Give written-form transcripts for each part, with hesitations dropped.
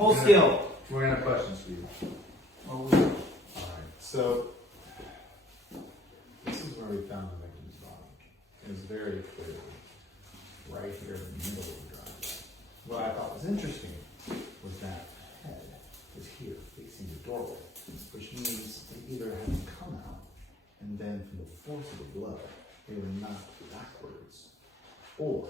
Hold still. We're gonna have questions for you. Oh, Alright, so this is where we found the victim's body. It was very clearly right here in the middle of the driveway. What I thought was interesting was that head was here facing the doorway, which means they either had to come out and then from the force of the blow, they were knocked backwards, or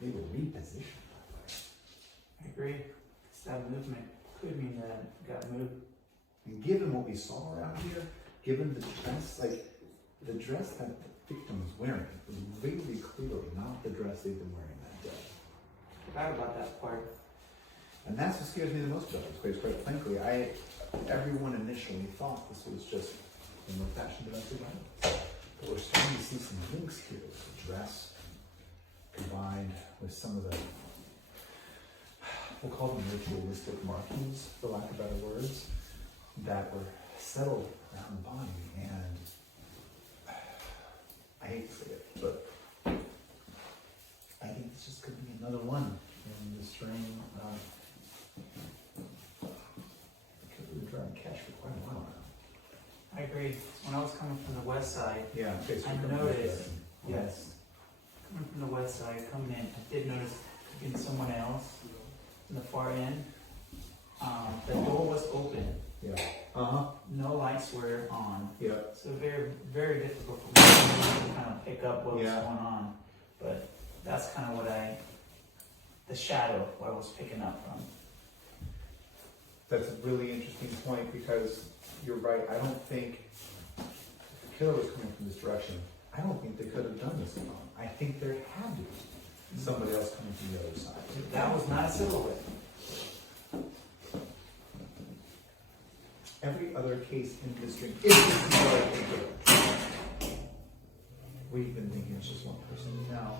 they were repositioned that way. I agree. 'Cause that movement could mean that it got moved. And given what we saw around here, given the dress, the dress that the victim was wearing was really clearly not the dress they've been wearing that day. Forgot about that part. And that's what scares me the most about this case. Quite frankly, everyone initially thought this was just more fashion domestic violence. But we're starting to see some links here with the dress combined with some of the, we'll call them ritualistic markings, for lack of better words, that were settled around the body. And I hate to say it, but I think this just could be another one in the string of because we've been trying to catch for quite a while now. I agree. When I was coming from the west side, Yeah, I noticed, yes, coming from the west side, coming in, I did notice in someone else in the far end. The door was open. Yeah. Uh-huh. No lights were on. Yeah. So very, very difficult for me to kind of pick up what was Yeah. going on. But that's kind of the shadow, what I was picking up from. That's a really interesting point because you're right. I don't think if the killer was coming from this direction, I don't think they could have done this alone. I think there had to be somebody else coming from the other side. That was not a silhouette. Every other case in this string, if this is what I think of, we've been thinking it's just one person. No.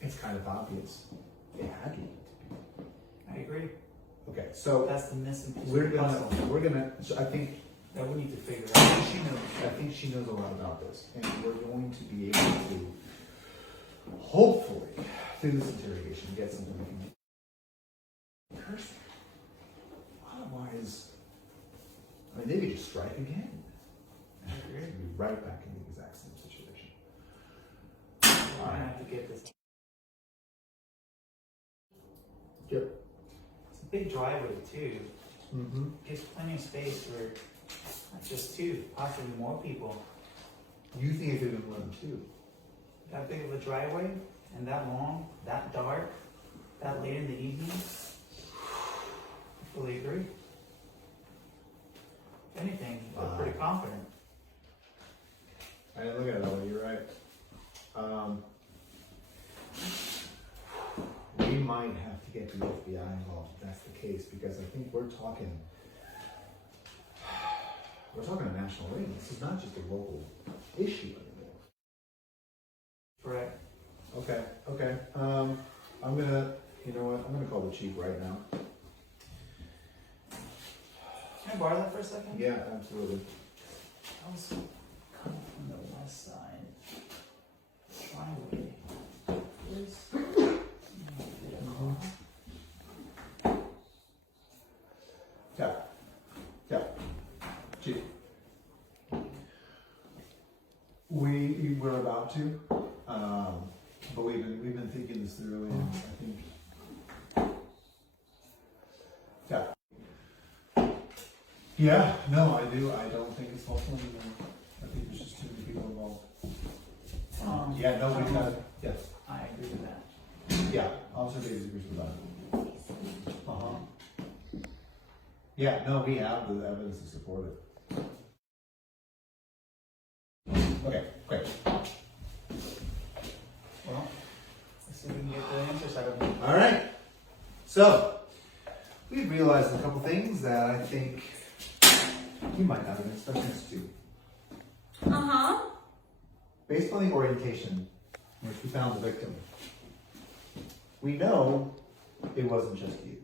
It's kind of obvious. It had to be. I agree. Okay, so That's the missing piece we're of the puzzle gonna, so I think that we need to figure out. I think she knows a lot about this, and we're going to be able to, hopefully, through this interrogation, get something we can make person. Otherwise, I mean, they could just strike again. I agree. We'd be right back in the exact same situation. We're gonna have to get this. Yep. It's a big driveway too. Mm-hmm. Gives plenty of space for not just two, possibly more people. You think it could have been more than two? That big of a driveway and that long, that dark, that late in the evening. I fully agree. If anything, I'm pretty confident. I didn't look at it that way, you're right. We might have to get the FBI involved if that's the case, because I think we're talking a national ring. This is not just a local issue anymore. Correct. Okay. I'm gonna call the chief right now. Can I borrow that for a second? Yeah, absolutely. I was coming from the west side. Driveway. Yeah. Chief. We're about to, but we've been thinking this through, and I think. Yeah, no, I do. I don't think it's lawful anymore. I think there's just too many people involved. Yeah, no, we have. Yes. I agree with that. Yeah, Officer Davis agrees with that. Yeah, no, we have the evidence to support it. Okay, great. Well, let's see if we can get the answers out of them. All right. So, we've realized a couple things that I think you might not have been expecting us to. Uh-huh. Based on the orientation in which we found the victim, we know it wasn't just you.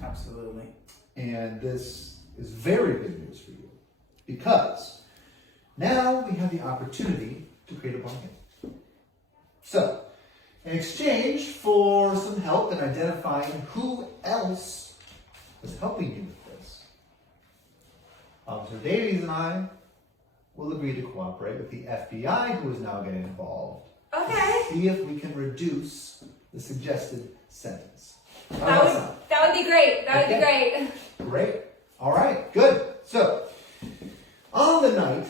Absolutely. And this is very good news for you, because now we have the opportunity to create a bargain. So, in exchange for some help in identifying who else was helping you with this. Officer Davies and I will agree to cooperate with the FBI, who is now getting involved. Okay. To see if we can reduce the suggested sentence. That would be great. That would be great. Great. All right, good. So, on the night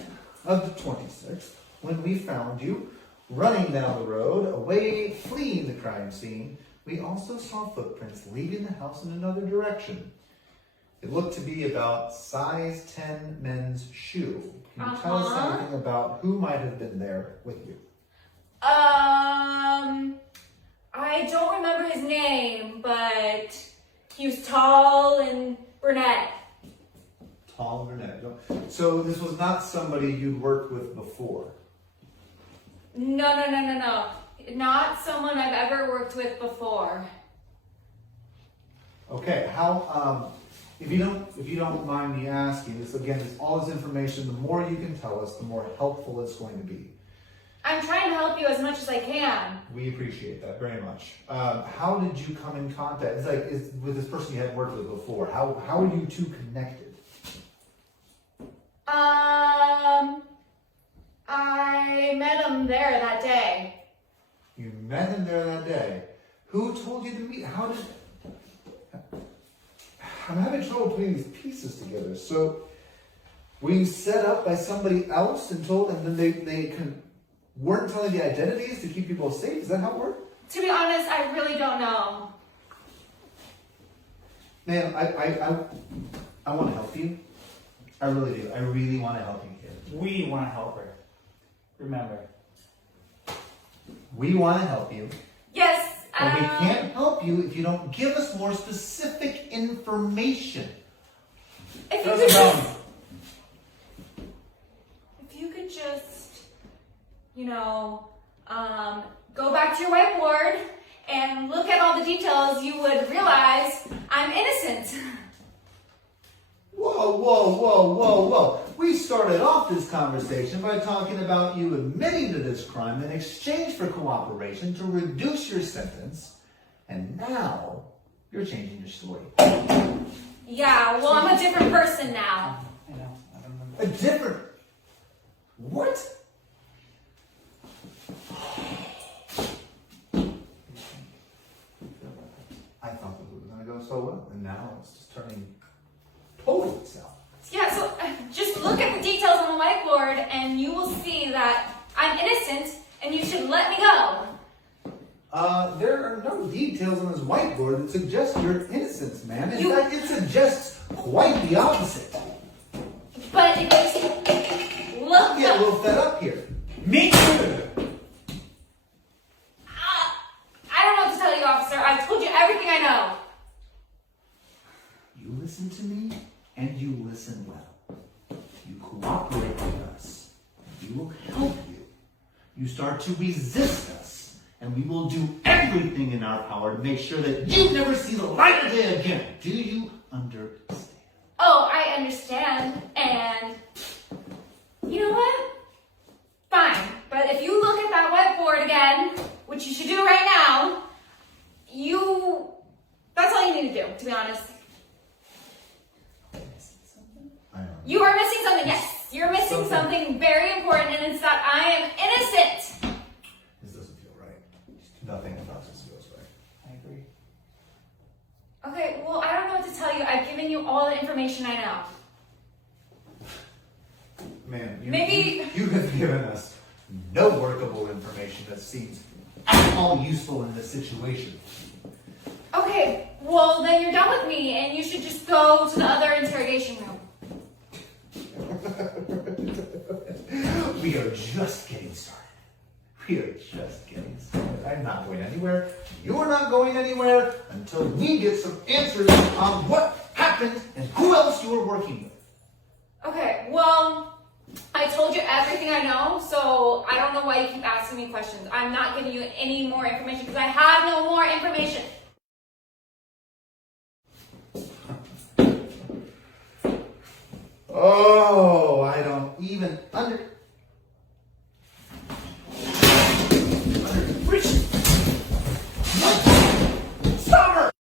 of the 26th, when we found you running down the road, away, fleeing the crime scene, we also saw footprints leaving the house in another direction. It looked to be about size 10 men's shoe. Can you tell us anything about who might have been there with you? I don't remember his name, but he was tall and brunette. Tall brunette. So this was not somebody you'd worked with before? No. Not someone I've ever worked with before. Okay, how, if you don't mind me asking, this again, all this information, the more you can tell us, the more helpful it's going to be. I'm trying to help you as much as I can. We appreciate that very much. How did you come in contact? It's like with this person you hadn't worked with before. How are you two connected? I met him there that day. You met him there that day. Who told you to meet? I'm having trouble putting these pieces together. So, were you set up by somebody else and then they weren't telling the identities to keep people safe? Is that how it worked? To be honest, I really don't know. Man, I want to help you. I really do. I really want to help you, kid. We want to help her. Remember. We want to help you. Yes. But we can't help you if you don't give us more specific information. If you could just, go back to your whiteboard and look at all the details, you would realize I'm innocent. Whoa. We started off this conversation by talking about you admitting to this crime in exchange for cooperation to reduce your sentence, and now you're changing your story. Yeah, well, I'm a different person now. I know. I don't remember. A different... What? I thought that we were going to go so well, and now it's just turning totally south. Yeah, so just look at the details on the whiteboard and you will see that I'm innocent and you should let me go. There are no details on this whiteboard that suggest your innocence, ma'am. In fact, it suggests quite the opposite. But it makes you look. Get a little fed up here. Me too! I don't know what to tell you, officer. I've told you everything I know. You listen to me, and you listen well. You cooperate with us, and we will help you. You start to resist us, and we will do everything in our power to make sure that you never see the light of day again. Do you understand? Oh, I understand. And you know what? Fine. But if you look at that whiteboard again, which you should do right now, that's all you need to do, to be honest. You are missing something, yes. You're missing something very important, and it's that I am innocent. This doesn't feel right. Nothing about this feels right. I agree. Okay, well, I don't know what to tell you. I've given you all the information I know. Man, Maybe- you have given us no workable information that seems at all useful in this situation. Okay, well, then you're done with me, and you should just go to the other interrogation room. We are just getting started. We are just getting started. I'm not going anywhere. You're not going anywhere until we get some answers on what happened and who else you were working with. Okay, well, I told you everything I know, so I don't know why you keep asking me questions. I'm not giving you any more information because I have no more information. Oh, I don't even